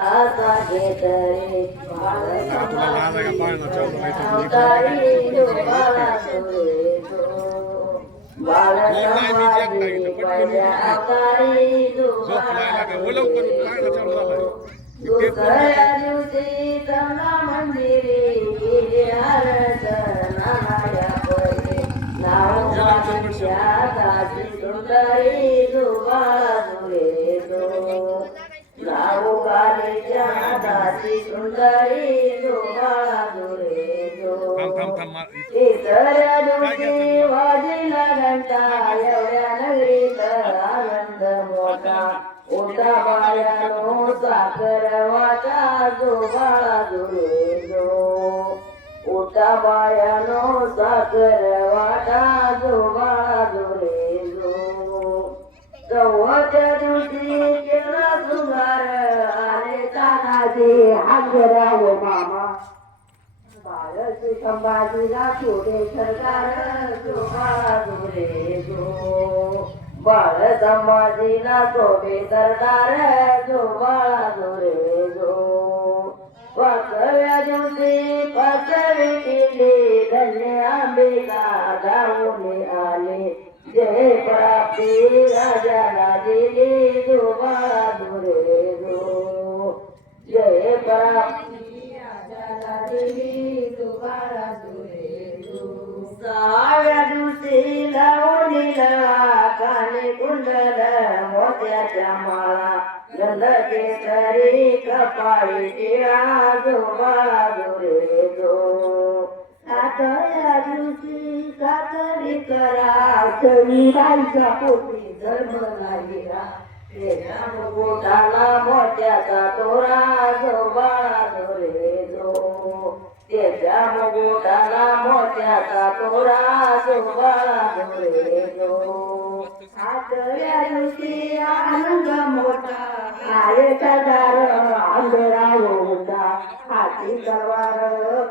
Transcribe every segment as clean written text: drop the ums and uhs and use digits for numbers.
आता घेतरे तुला लहान आहे का पाळणा चालू आहे तर अवतारी जो बाळा तुरे जो बाळ नाही मी जॅक समाधी टाकीत पटकन पहिल्या अवतारी जो झोपलाय बाळा का ओलव तुरे करून पाळणा चालू झालाय जो मी टेप लावून दुसऱ्या घेतोय दिवशी गंगा मंदिरी गेली नानाया परी नाव गेला तर पडशील माझ्या दासी सुंदरी जो बाळा तुरे जो नाव गालेच्या दासी सुंदरी जो बाळा तुरे थांब जो थांब थांब तिसऱ्या काय दिवशी घ्यायचं वाजला घंटा एवढ्या नगरीत आनंद मोठा उठा बाळानो साखर वाटा जो बाळा तुरे जो उठा बाळानो साखर वाटा जो बाळा तुरे जो चौथ्या दिवशी केला सुगार आले तानाजी हाजराव मामा बाळशी संभाजीला छोटे सरकार जो बाळा तुरे जो बाळ संभाजीला छोटे सरकार जो बाळा तुरे जो पाचव्या दिवशी पाचवी केली धन्य आंबेला धावून आले जय प्राप्ती राजाला दिली जो बाळा तुरे जो जय प्राप्ती राजाला दिली जो बाळा तुरे जो सहाव्या दिवशी लावणी काने कुंडल मोत्याच्या माळा गंध केसरी कपाळी टिळा जो बाळा तुरे जो सातव्या दिवशी सातरी करा शरीरांच्या पोटी धर्म लागेला त्याच्या पोटाला मोत्याचा तोरा जो बाळा तुरे जो त्याच्या पोटाला मोत्याचा तोरा जो बाळा तुरे जो सातव्या दिवशी आनंद मोठा आले दार आंधळा होता हाती तलवार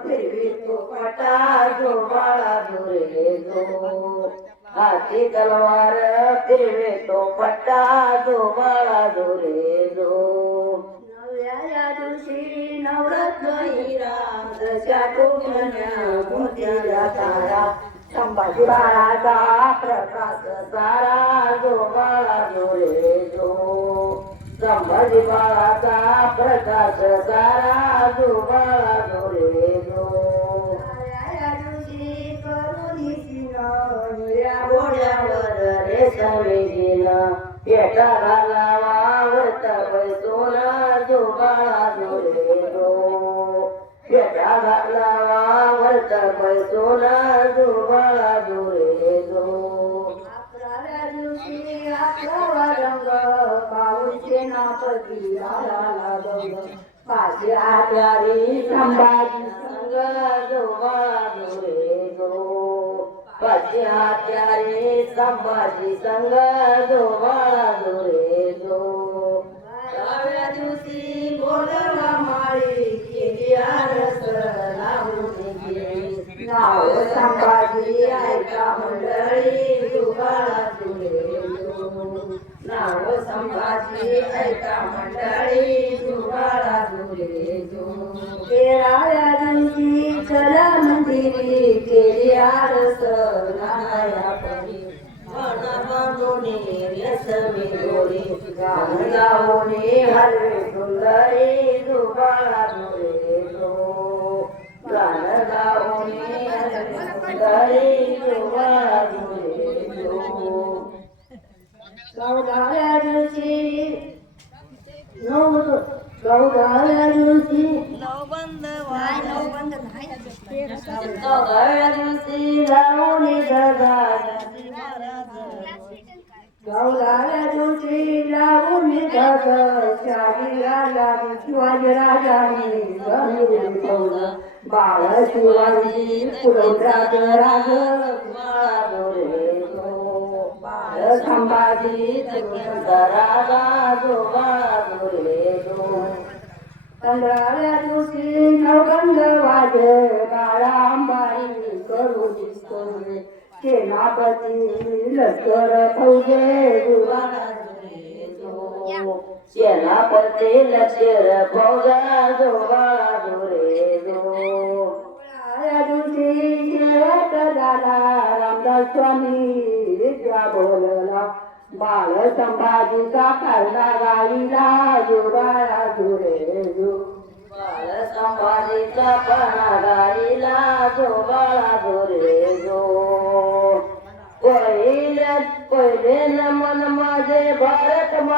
फिरवी तो पटा जो बाळा तुरे जो हाती तलवार फिरवे तो पट्टा जो बाळा तुरे जो नवव्या दिवशी नवरत्न हिरा दशा कोकण्या मोत्याला तारा संभाजी बाळाचा प्रकाश सारा जो बाळा तुरे जो संभाजी बाळाचा प्रकाश सारा जो बाळा तुरे जो घोड्यावर रेशमी पेटा घालावा वर्त सोना जो बाळा तुरे जो पेटा घालावा वर्त सोना जो बाळा तुरे जो अकराव्या दिवशी अकरावा रंग पाऊसचे नापती आला गंग पाचवी आचारी संभाजी संग जो बाळा तुरे जो पाचवी आचारी संभाजी संग जो बाळा तुरे जो दहाव्या दिवशी बोलवा माळी केली आरस लावून गेली नाव संभाजी ऐका मंडळी जो बाळा तुरे जो नाव संभाजी ऐका मंडळी जो बाळा तुरे जो तेराव्या दिवशी चला मंदिरी केली आरस नाया परी रेशमी दोरी गाण गावणे हलवे सुंदरी जो बाळा तुरे जो गाण गावणे हलवे सुंदरी जो बाळा तुरे जो चौदाव्या दिवशी चौदाव्या दिवशी चौदाव्या दिवशी लावणी दादा चौदाव्या दिवशी लावणी दादा शाही राजा शिवाजी राजाने बाळ शिवाजी पुरवठात राग बाळा तुरे जो बाळ संभाजी राजा जो बाळा तुरे जो 15व्या दिवशी नवगंध वाजे बाळा अंबाई करू दिसतो सेनापती लष्कर फौजे सेनापती पटेल शेर भोगा जो बहादुरे जो या दिवशी शेवट झाला रामदास स्वामी विद्या बोलला बाळ संभाजीचा काढला गाईला जो बहादुरे जो बाळ संभाजीचा पणा गाईला जो बहादुरे जो पहिले नमन माझे भारत